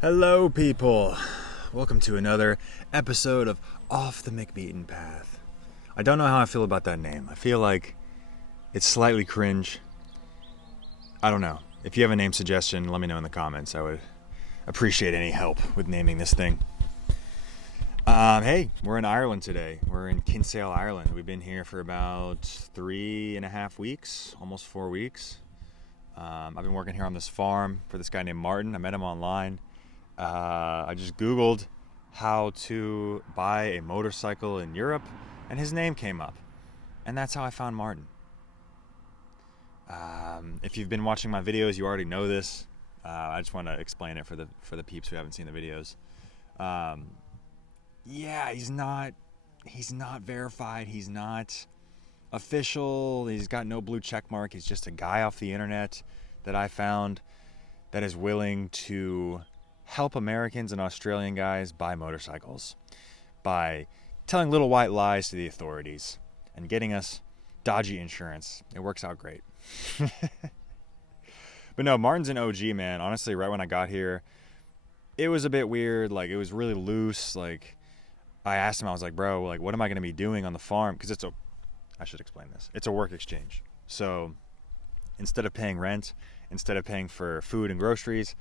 Hello, people. Welcome to another episode of Off the McBeaten Path. I don't know how I feel about that name. I feel like it's slightly cringe. I don't know. If you have a name suggestion, let me know in the comments. I would appreciate any help with naming this thing. Hey, we're in Ireland today. We're in Kinsale, Ireland. We've been here for about 3.5 weeks, almost 4 weeks. I've been working here on this farm for this guy named Martin. I met him online. I just Googled how to buy a motorcycle in Europe, and his name came up. And that's how I found Martin. If you've been watching my videos, you already know this. I just want to explain it for the peeps who haven't seen the videos. Yeah, he's not verified. He's not official. He's got no blue check mark. He's just a guy off the internet that I found that is willing to help Americans and Australian guys buy motorcycles by telling little white lies to the authorities and getting us dodgy insurance. It works out great. But no, Martin's an OG, man. Honestly, right when I got here, it was a bit weird. Like, it was really loose. Like, I asked him, I was like, bro, like, what am I going to be doing on the farm? Because I should explain this. It's a work exchange. So instead of paying rent, instead of paying for food and groceries,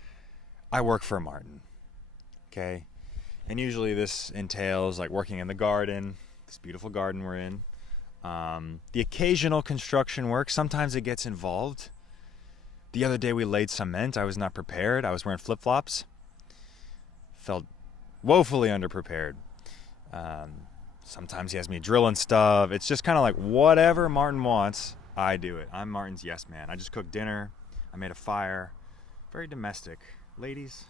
I work for Martin. Okay? And usually this entails like working in the garden, this beautiful garden we're in. The occasional construction work. Sometimes it gets involved. The other day we laid cement. I was not prepared. I was wearing flip-flops. Felt woefully underprepared. Sometimes he has me drilling stuff. It's just kind of like whatever Martin wants, I do it. I'm Martin's yes man. I just cooked dinner. I made a fire. Very domestic. Ladies,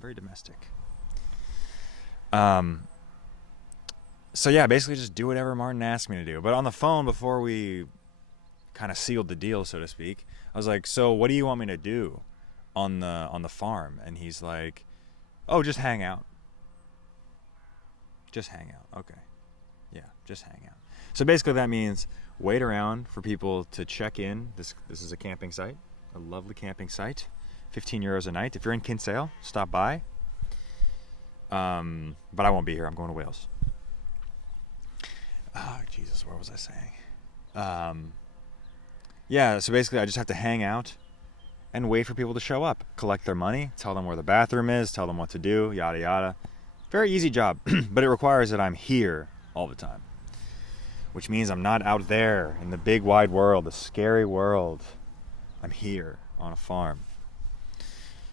very domestic. So yeah, basically just do whatever Martin asked me to do. But on the phone, before we kind of sealed the deal, so to speak, I was like, so what do you want me to do on the farm? And he's like, oh, just hang out. Just hang out. Okay. Yeah, just hang out. So basically that means wait around for people to check in. This is a camping site, a lovely camping site. 15 euros a night. If you're in Kinsale, stop by. But I won't be here. I'm going to Wales. Oh, Jesus, what was I saying? Yeah, so basically I just have to hang out and wait for people to show up, collect their money, tell them where the bathroom is, tell them what to do, yada, yada. Very easy job, but it requires that I'm here all the time, which means I'm not out there in the big wide world, the scary world. I'm here on a farm.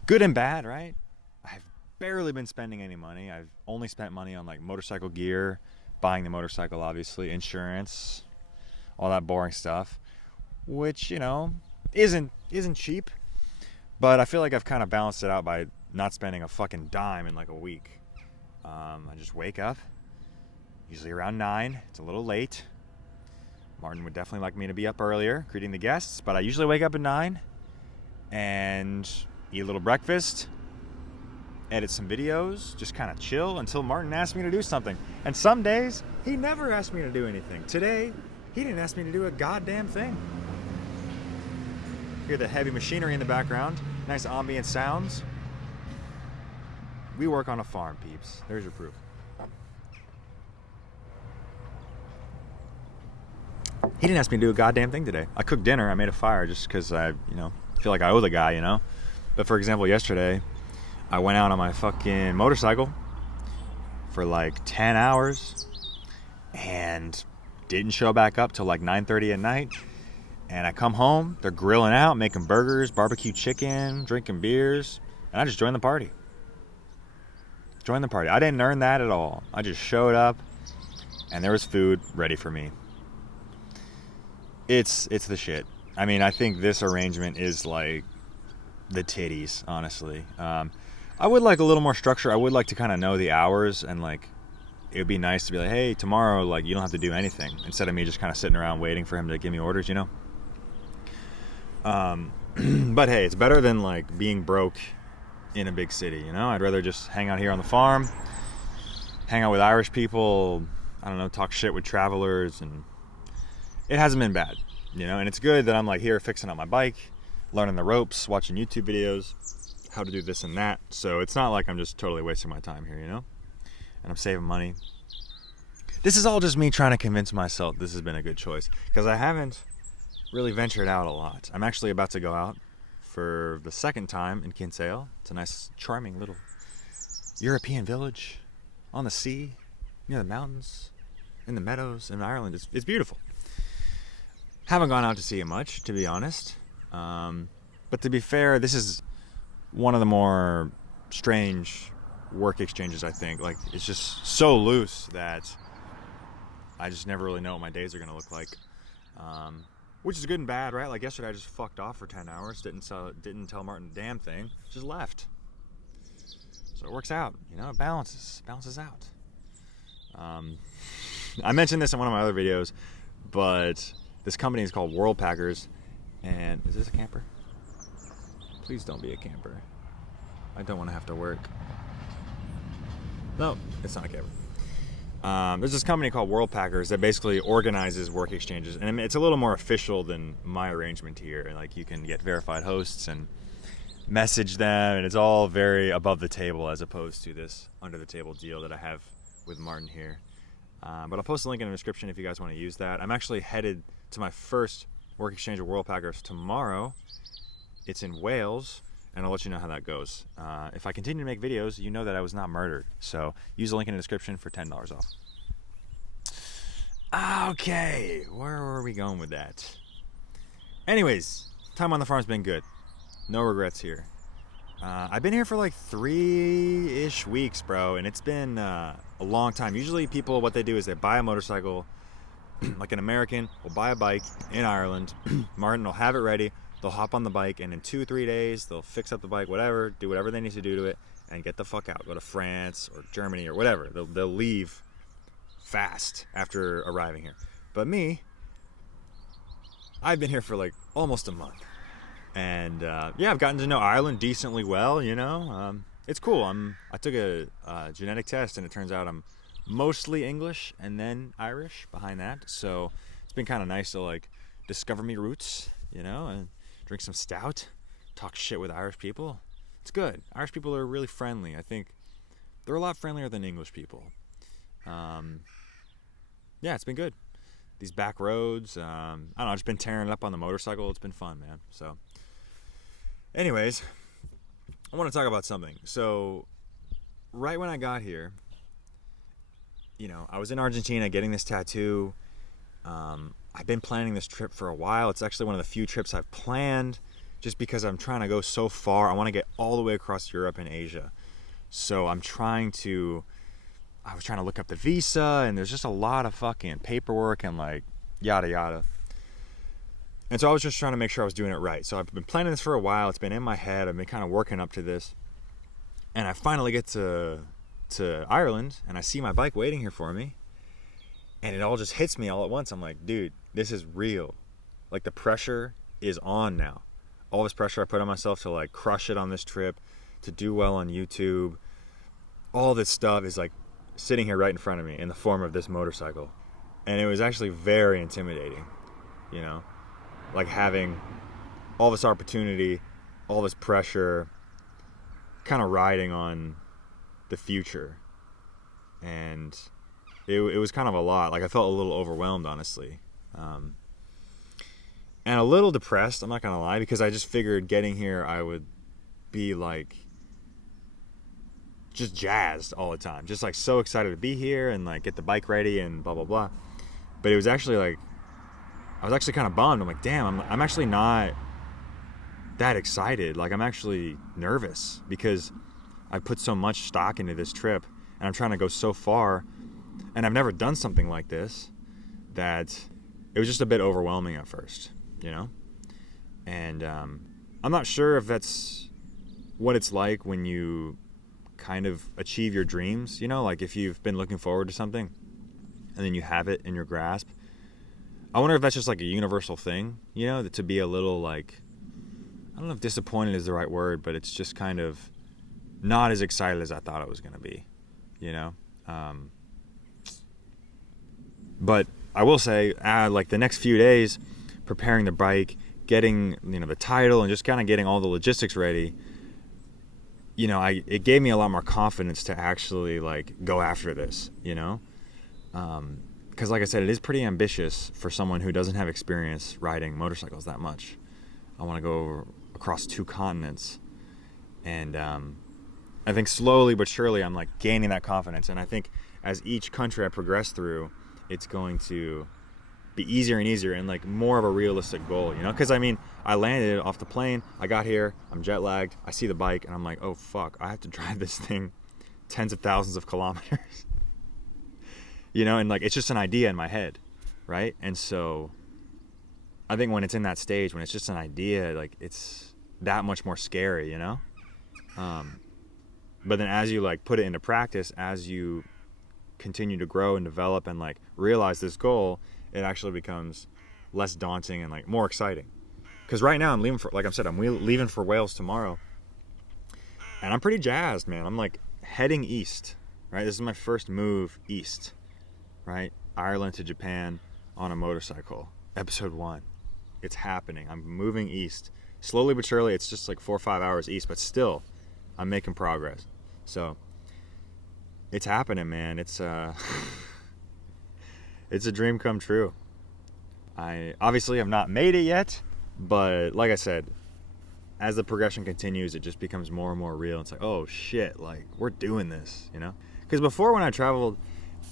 Good and bad, right? I've barely been spending any money. I've only spent money on like motorcycle gear, buying the motorcycle, obviously, insurance, all that boring stuff, which, you know, isn't cheap, but I feel like I've kind of balanced it out by not spending a fucking dime in like a week. I just wake up, usually around 9. It's a little late. Martin would definitely like me to be up earlier, greeting the guests, but I usually wake up at 9 and eat a little breakfast, edit some videos, just kind of chill until Martin asks me to do something. And some days, he never asked me to do anything. Today, he didn't ask me to do a goddamn thing. Hear the heavy machinery in the background, nice ambient sounds. We work on a farm, peeps. There's your proof. He didn't ask me to do a goddamn thing today. I cooked dinner. I made a fire just because I, feel like I owe the guy, But for example, yesterday, I went out on my fucking motorcycle for like 10 hours and didn't show back up till like 9:30 at night. And I come home, they're grilling out, making burgers, barbecue chicken, drinking beers, and I just joined the party. I didn't earn that at all. I just showed up and there was food ready for me. It's the shit. I mean, I think this arrangement is like the titties, honestly. I would like a little more structure. I would like to kind of know the hours, and like it would be nice to be like, hey, tomorrow, like, you don't have to do anything, instead of me just kind of sitting around waiting for him to give me orders, But hey, it's better than like being broke in a big city, I'd rather just hang out here on the farm, hang out with Irish people, I don't know, talk shit with travelers, and it hasn't been bad, and it's good that I'm like here fixing up my bike, learning the ropes, watching YouTube videos. how to do this and that. So it's not like I'm just totally wasting my time here, and I'm saving money. This is all just me trying to convince myself this has been a good choice, because I haven't really ventured out a lot. I'm actually about to go out for the second time in Kinsale. It's a nice, charming little European village on the sea, near the mountains, in the meadows in Ireland. It's beautiful. Haven't gone out to see it much, to be honest. But to be fair, this is one of the more strange work exchanges, I think. Like, it's just so loose that I just never really know what my days are going to look like. Which is good and bad, right? Like, yesterday I just fucked off for 10 hours, didn't tell Martin a damn thing, just left. So it works out, it balances out. I mentioned this in one of my other videos, but this company is called World Packers, and is this a camper? Please don't be a camper. I don't want to have to work. No, it's not a camper. There's this company called World Packers that basically organizes work exchanges, and it's a little more official than my arrangement here. Like, you can get verified hosts and message them, and it's all very above the table as opposed to this under the table deal that I have with Martin here. But I'll post a link in the description if you guys want to use that. I'm actually headed to my first work exchange with World Packers tomorrow. It's in Wales, and I'll let you know how that goes. If I continue to make videos, you know that I was not murdered. So use the link in the description for $10 off. Okay, where were we going with that? Anyways, time on the farm's been good. No regrets here. I've been here for like 3-ish weeks, bro, and it's been a long time. Usually people, what they do is they buy a motorcycle, like an American will buy a bike in Ireland. Martin will have it ready. They'll hop on the bike, and in 2-3 days, they'll fix up the bike, whatever, do whatever they need to do to it, and get the fuck out. Go to France or Germany or whatever. They'll leave fast after arriving here. But me, I've been here for like almost a month. And yeah, I've gotten to know Ireland decently well, It's cool. I took a genetic test, and it turns out I'm mostly English and then Irish behind that. So it's been kind of nice to like discover me roots, and drink some stout, talk shit with Irish people. It's good. Irish people are really friendly. I think they're a lot friendlier than English people. Yeah, it's been good. These back roads, I don't know, I've just been tearing it up on the motorcycle. It's been fun, man. So anyways, I want to talk about something. So right when I got here, I was in Argentina getting this tattoo. I've been planning this trip for a while. It's actually one of the few trips I've planned just because I'm trying to go so far. I want to get all the way across Europe and Asia. So I was trying to look up the visa, and there's just a lot of fucking paperwork and like yada yada. And so I was just trying to make sure I was doing it right. So I've been planning this for a while. It's been in my head. I've been kind of working up to this. And I finally get to Ireland, and I see my bike waiting here for me. And it all just hits me all at once. I'm like, dude, this is real. Like, the pressure is on now. All this pressure I put on myself to like crush it on this trip, to do well on YouTube. All this stuff is like sitting here right in front of me in the form of this motorcycle. And it was actually very intimidating, like having all this opportunity, all this pressure, kind of riding on the future. And it was kind of a lot. Like, I felt a little overwhelmed, honestly. And a little depressed, I'm not gonna lie, because I just figured getting here I would be like just jazzed all the time, just like so excited to be here and like get the bike ready and blah blah blah. But it was actually like, I was actually kind of bummed. I'm like, damn, I'm actually not that excited. Like, I'm actually nervous because I put so much stock into this trip, and I'm trying to go so far, and I've never done something like this, that it was just a bit overwhelming at first, And I'm not sure if that's what it's like when you kind of achieve your dreams, like if you've been looking forward to something and then you have it in your grasp. I wonder if that's just like a universal thing, that to be a little like, I don't know if disappointed is the right word, but it's just kind of not as excited as I thought it was going to be, But I will say, like the next few days, preparing the bike, getting, the title, and just kind of getting all the logistics ready, it gave me a lot more confidence to actually like go after this, because like I said, it is pretty ambitious for someone who doesn't have experience riding motorcycles that much. I want to go across 2 continents, and I think slowly but surely I'm like gaining that confidence, and I think as each country I progress through, it's going to be easier and easier and like more of a realistic goal, because I landed off the plane, I got here, I'm jet lagged, I see the bike, and I'm like, oh fuck, I have to drive this thing tens of thousands of kilometers. And like it's just an idea in my head, right? And so I think when it's in that stage, when it's just an idea, like it's that much more scary, but then as you like put it into practice, as you continue to grow and develop and like realize this goal, it actually becomes less daunting and like more exciting. Because right now I'm leaving for, like I said, I'm leaving for Wales tomorrow, and I'm pretty jazzed, man. I'm like heading east, right? This is my first move east, right? Ireland to Japan on a motorcycle. Episode 1. It's happening. I'm moving east. Slowly but surely, it's just like 4 or 5 hours east, but still, I'm making progress. So, it's happening, man. It's it's a dream come true. I obviously have not made it yet, but like I said, as the progression continues, it just becomes more and more real. It's like, oh shit, like we're doing this, Because before when I traveled,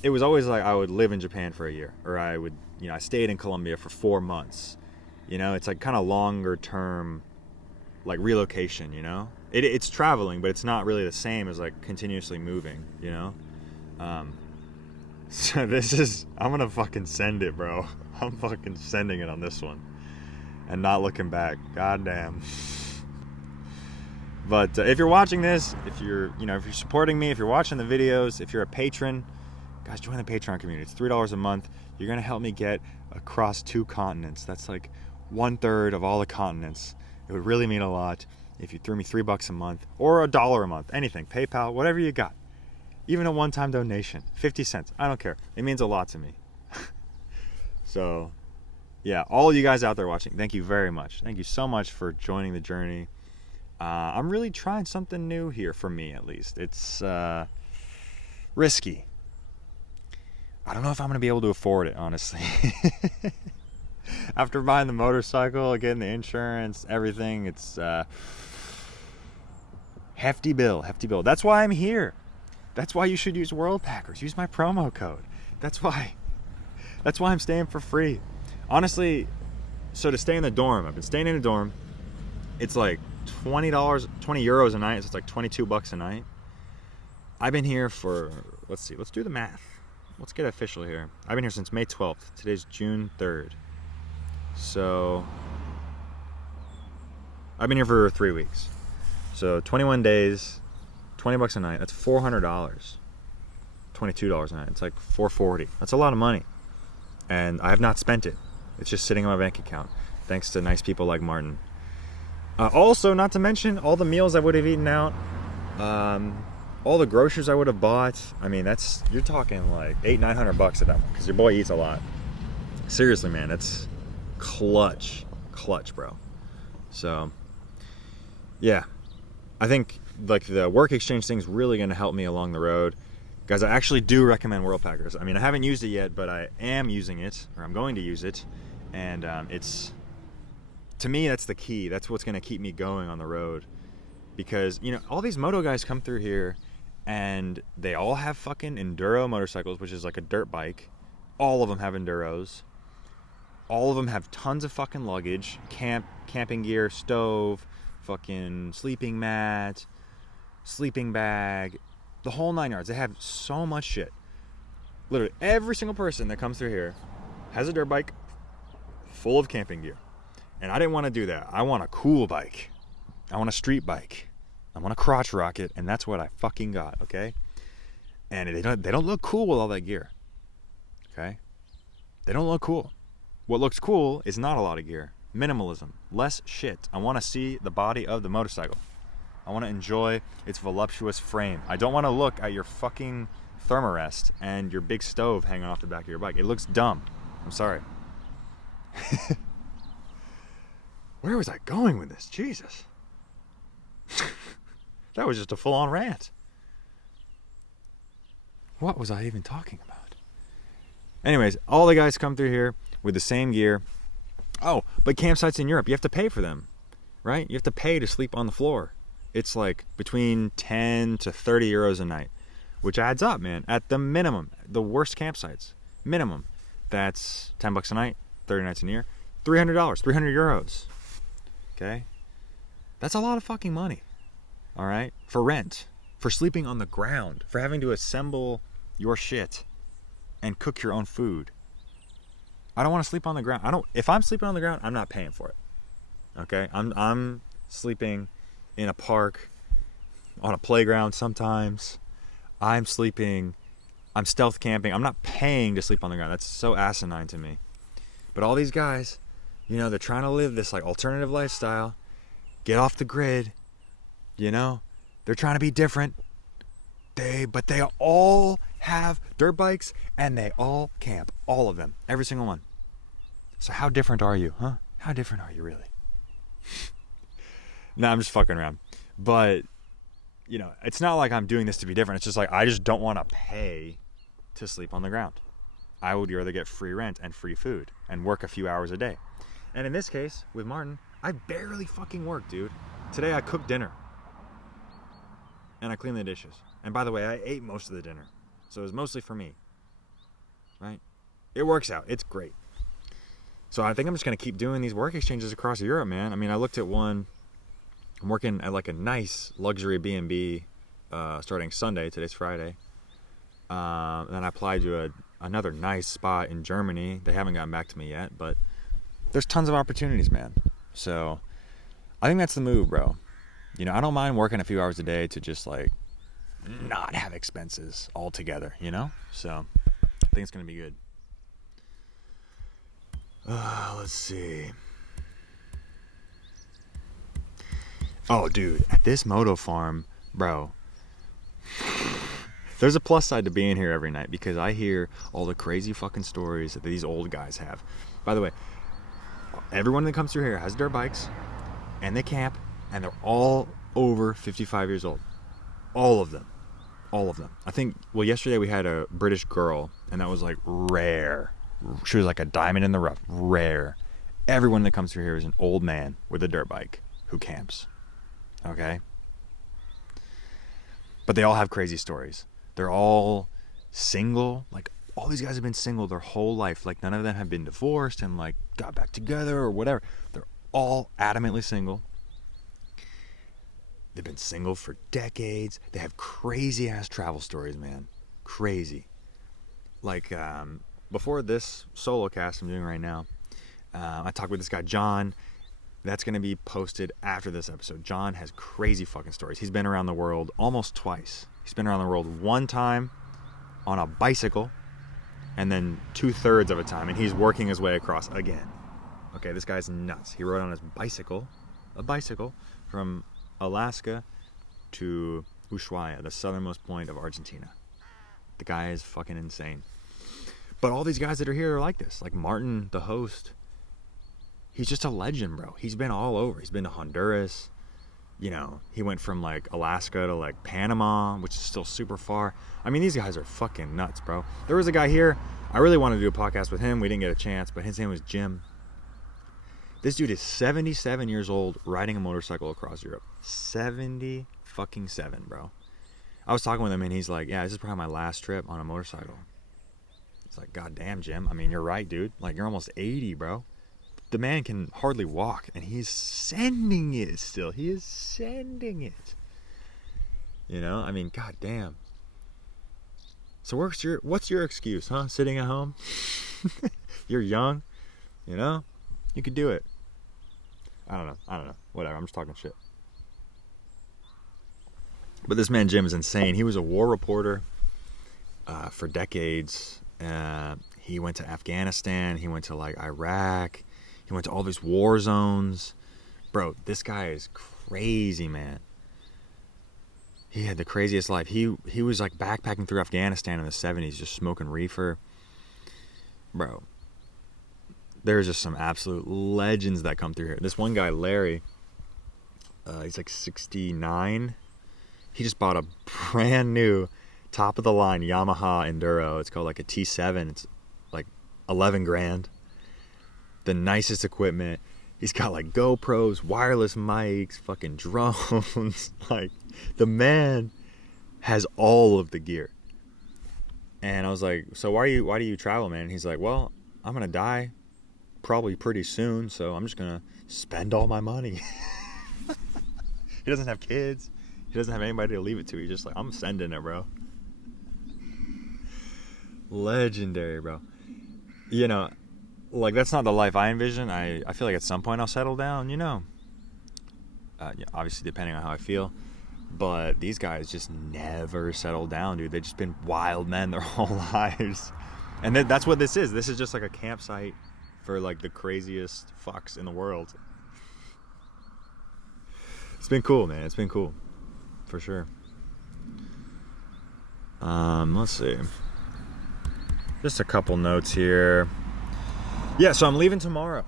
it was always like I would live in Japan for a year, or I would, I stayed in Colombia for 4 months. It's like kind of longer term, like relocation, It's traveling, but it's not really the same as like continuously moving, So I'm gonna fucking send it, bro. I'm fucking sending it on this one. And not looking back. Goddamn. But if you're watching this, if you're supporting me, if you're watching the videos, if you're a patron, guys, join the Patreon community. It's $3 a month. You're gonna help me get across 2 continents. That's like 1/3 of all the continents. It would really mean a lot if you threw me $3 a month or $1 a month. Anything, PayPal, whatever you got. Even a one-time donation, 50 cents. I don't care. It means a lot to me. So, yeah, all you guys out there watching, thank you very much. Thank you so much for joining the journey. I'm really trying something new here for me, at least. It's risky. I don't know if I'm going to be able to afford it, honestly. After buying the motorcycle, getting the insurance, everything, it's hefty bill. That's why I'm here. That's why you should use World Packers. Use my promo code. That's why I'm staying for free. Honestly, so to stay in the dorm, I've been staying in a dorm. It's like $20, €20 a night. So it's like $22 a night. I've been here for, let's do the math. Let's get official here. I've been here since May 12th. Today's June 3rd. So I've been here for 3 weeks. So 21 days, $20 a night. That's $400. $22 a night. It's like $440. That's a lot of money. And I have not spent it. It's just sitting on my bank account. Thanks to nice people like Martin. Also, not to mention all the meals I would have eaten out. All the groceries I would have bought. I mean, you're talking like $800-900 at that one, because your boy eats a lot. Seriously, man, that's clutch, bro. So, yeah, I think like the work exchange thing's really going to help me along the road. Guys, I actually do recommend World Packers. I mean, I haven't used it yet, but I am using it, or I'm going to use it, and to me, that's the key. That's what's going to keep me going on the road, because all these moto guys come through here, and they all have fucking enduro motorcycles, which is like a dirt bike. All of them have enduros. All of them have tons of fucking luggage, camping gear, stove, fucking sleeping mat, sleeping bag, the whole 9 yards. They have so much shit. Literally every single person that comes through here has a dirt bike full of camping gear. And I didn't want to do that. I want a cool bike. I want a street bike. I want a crotch rocket, and that's what I fucking got, okay? And they don't look cool with all that gear, okay? They don't look cool. What looks cool is not a lot of gear. Minimalism. Less shit. I want to see the body of the motorcycle. I want to enjoy its voluptuous frame. I don't want to look at your fucking thermarest and your big stove hanging off the back of your bike. It looks dumb. I'm sorry. Where was I going with this? Jesus. That was just a full-on rant. What was I even talking about? Anyways, all the guys come through here with the same gear. Oh, but campsites in Europe, you have to pay for them, right? You have to pay to sleep on the floor. It's like between 10 to 30 euros a night, which adds up, man. At the minimum, the worst campsites, minimum, that's 10 bucks a night, 30 nights a year, $300, 300 euros. Okay? That's a lot of fucking money. All right? For rent, for sleeping on the ground, for having to assemble your shit and cook your own food. I don't want to sleep on the ground. If I'm sleeping on the ground, I'm not paying for it. Okay? I'm sleeping in a park, on a playground sometimes. I'm stealth camping. I'm not paying to sleep on the ground. That's so asinine to me. But all these guys, you know, they're trying to live this like alternative lifestyle, get off the grid, you know, they're trying to be different. But they all have dirt bikes and they all camp, all of them, every single one. So how different are you, huh? How different are you really? No, I'm just fucking around. But, you know, it's not like I'm doing this to be different. It's just like I just don't want to pay to sleep on the ground. I would rather get free rent and free food and work a few hours a day. And in this case, with Martin, I barely fucking work, dude. Today I cooked dinner. And I cleaned the dishes. And by the way, I ate most of the dinner. So it was mostly for me. Right? It works out. It's great. So I think I'm just going to keep doing these work exchanges across Europe, man. I mean, I looked at one. I'm working at like a nice luxury B&B starting Sunday. Today's Friday. Then I applied to another nice spot in Germany. They haven't gotten back to me yet, but there's tons of opportunities, man. So I think that's the move, bro. You know, I don't mind working a few hours a day to just like not have expenses altogether, you know? So I think it's going to be good. Let's see. Oh, dude, at this moto farm, bro, there's a plus side to being here every night because I hear all the crazy fucking stories that these old guys have. By the way, everyone that comes through here has dirt bikes and they camp and they're all over 55 years old. All of them. All of them. I think, well, yesterday we had a British girl and that was like rare. She was like a diamond in the rough. Rare. Everyone that comes through here is an old man with a dirt bike who camps. Okay? But they all have crazy stories. They're all single. Like, all these guys have been single their whole life. Like, none of them have been divorced and, like, got back together or whatever. They're all adamantly single. They've been single for decades. They have crazy-ass travel stories, man. Crazy. Like, before this solo cast I'm doing right now, I talked with this guy, John. That's going to be posted after this episode. John has crazy fucking stories. He's been around the world almost twice. He's been around the world one time on a bicycle and then 2/3 of a time, and he's working his way across again. Okay, this guy's nuts. He rode on his bicycle, from Alaska to Ushuaia, the southernmost point of Argentina. The guy is fucking insane. But all these guys that are here are like this. Like Martin, the host, he's just a legend, bro. He's been all over. He's been to Honduras. You know, he went from like Alaska to like Panama, which is still super far. I mean, these guys are fucking nuts, bro. There was a guy here. I really wanted to do a podcast with him. We didn't get a chance, but his name was Jim. This dude is 77 years old riding a motorcycle across Europe. 77, bro. I was talking with him and he's like, yeah, this is probably my last trip on a motorcycle. It's like, God damn, Jim. I mean, you're right, dude. Like, you're almost 80, bro. The man can hardly walk, and he's sending it still. He is sending it. You know? I mean, God damn. So what's your excuse, huh? Sitting at home? You're young. You know? You could do it. I don't know. Whatever. I'm just talking shit. But this man, Jim, is insane. He was a war reporter for decades. He went to Afghanistan. He went to like Iraq. He went to all these war zones. Bro, this guy is crazy, man. He had the craziest life. He was like backpacking through Afghanistan in the 70s, just smoking reefer. Bro, there's just some absolute legends that come through here. This one guy, Larry, he's like 69. He just bought a brand new top of the line Yamaha Enduro. It's called like a T7. It's like 11 grand. The nicest equipment. He's got like GoPros, wireless mics, fucking drones. Like, the man has all of the gear. And I was like, so why do you travel, man? And he's like, well, I'm gonna die probably pretty soon, so I'm just gonna spend all my money. He doesn't have kids. He doesn't have anybody to leave it to. He's just like, I'm sending it, bro. Legendary, bro. You know, like, that's not the life I envision. I feel like at some point I'll settle down, you know. Yeah, obviously depending on how I feel. But these guys just never settle down, dude. They've just been wild men their whole lives. And that's what this is. This is just like a campsite for like the craziest fucks in the world. It's been cool, man. It's been cool. For sure. Let's see. Just a couple notes here. Yeah, so I'm leaving tomorrow.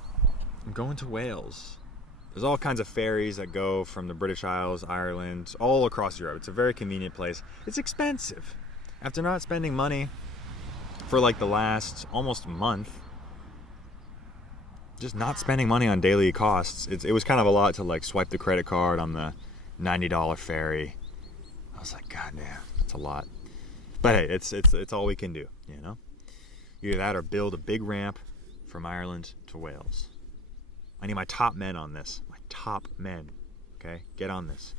I'm going to Wales. There's all kinds of ferries that go from the British Isles, Ireland, all across Europe. It's a very convenient place. It's expensive. After not spending money for like the last almost month, just not spending money on daily costs, it was kind of a lot to like swipe the credit card on the $90 ferry. I was like, God damn, that's a lot. But hey, it's all we can do, you know? Either that or build a big ramp from Ireland to Wales. I need my top men on this. My top men. Okay? Get on this.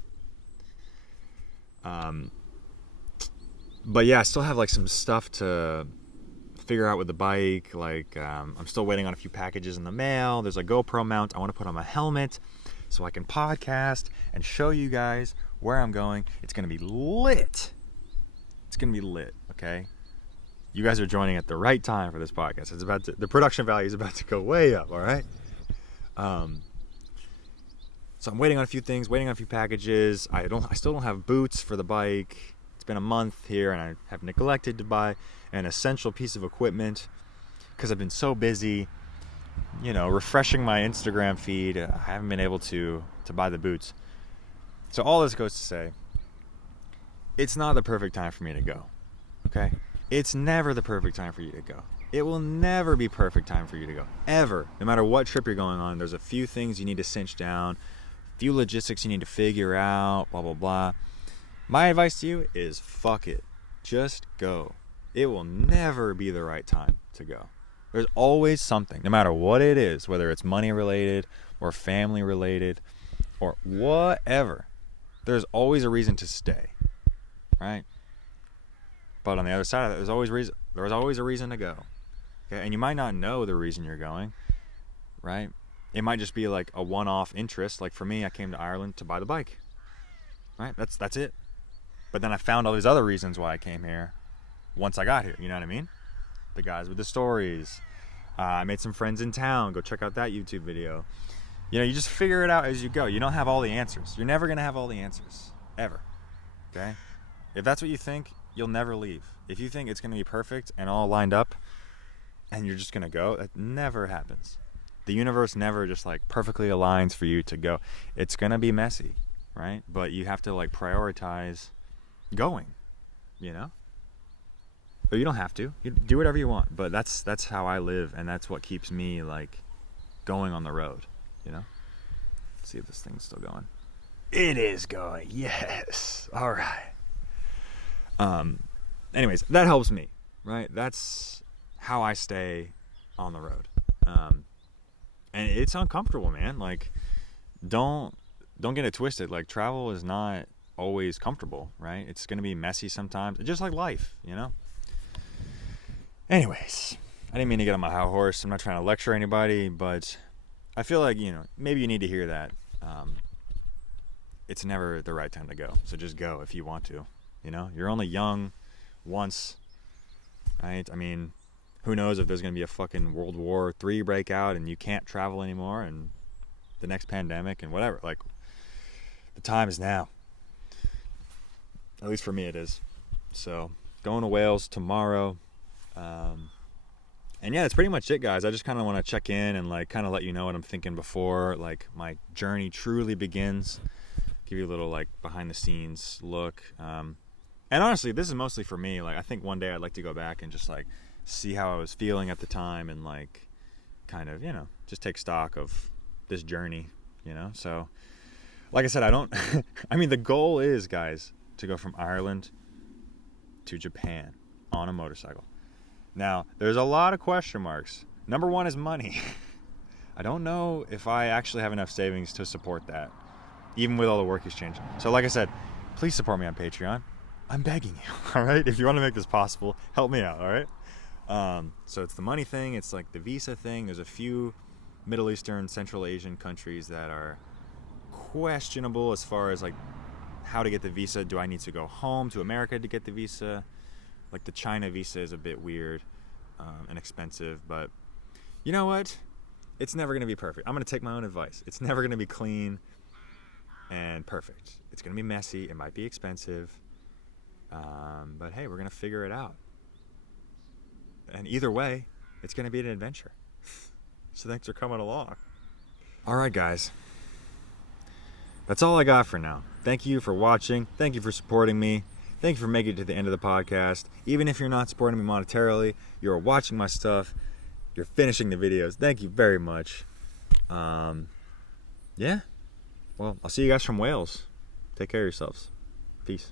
But yeah, I still have like some stuff to figure out with the bike. Like, I'm still waiting on a few packages in the mail. There's a GoPro mount I want to put on my helmet so I can podcast and show you guys where I'm going. It's going to be lit. It's going to be lit, okay? You guys are joining at the right time for this podcast. The production value is about to go way up, all right? So I'm waiting on a few things, waiting on a few packages. I still don't have boots for the bike. It's been a month here, and I have neglected to buy an essential piece of equipment because I've been so busy, you know, refreshing my Instagram feed. I haven't been able to buy the boots. So all this goes to say, it's not the perfect time for me to go, okay? It's never the perfect time for you to go. It will never be perfect time for you to go, ever. No matter what trip you're going on, there's a few things you need to cinch down, a few logistics you need to figure out, blah, blah, blah. My advice to you is fuck it. Just go. It will never be the right time to go. There's always something, no matter what it is, whether it's money related or family related or whatever. There's always a reason to stay, right? But on the other side of that, there's always a reason to go. Okay? And you might not know the reason you're going, right? It might just be like a one-off interest. Like for me, I came to Ireland to buy the bike, right? That's it. But then I found all these other reasons why I came here once I got here. You know what I mean? The guys with the stories. I made some friends in town. Go check out that YouTube video. You know, you just figure it out as you go. You don't have all the answers. You're never going to have all the answers. Ever. Okay? If that's what you think, you'll never leave. If you think it's going to be perfect and all lined up and you're just going to go, that never happens. The universe never just like perfectly aligns for you to go. It's going to be messy, right? But you have to like prioritize going, you know? But you don't have to. You do whatever you want. But that's how I live, and that's what keeps me like going on the road, you know? Let's see if this thing's still going. It is going. Yes. All right. Anyways, that helps me, right? That's how I stay on the road. And it's uncomfortable, man. Like, don't get it twisted. Like, travel is not always comfortable, right? It's going to be messy sometimes. Just like life, you know? Anyways, I didn't mean to get on my high horse. I'm not trying to lecture anybody, but I feel like, you know, maybe you need to hear that. It's never the right time to go. So just go if you want to, you know? You're only young once, right? I mean, who knows if there's going to be a fucking World War III breakout and you can't travel anymore and the next pandemic and whatever. Like, the time is now. At least for me it is. So, going to Wales tomorrow. And yeah, that's pretty much it, guys. I just kind of want to check in and like kind of let you know what I'm thinking before like my journey truly begins. give you a little like behind the scenes look. And honestly, this is mostly for me. Like, I think one day I'd like to go back and just like see how I was feeling at the time and like kind of, just take stock of this journey, So, like I said, I don't, I mean, the goal is, guys, to go from Ireland to Japan on a motorcycle. Now, there's a lot of question marks. Number one is money. I don't know if I actually have enough savings to support that, even with all the work exchange. So like I said, please support me on Patreon. I'm begging you, all right? If you want to make this possible, help me out, all right? So it's the money thing. It's like the visa thing. There's a few Middle Eastern, Central Asian countries that are questionable as far as like how to get the visa. Do I need to go home to America to get the visa? Like the China visa is a bit weird and expensive, but you know what? It's never going to be perfect. I'm going to take my own advice. It's never going to be clean and perfect. It's going to be messy. It might be expensive. But hey, we're going to figure it out. And either way, it's going to be an adventure. So thanks for coming along. All right, guys. That's all I got for now. Thank you for watching. Thank you for supporting me. Thank you for making it to the end of the podcast. Even if you're not supporting me monetarily, you're watching my stuff. You're finishing the videos. Thank you very much. Yeah. Well, I'll see you guys from Wales. Take care of yourselves. Peace.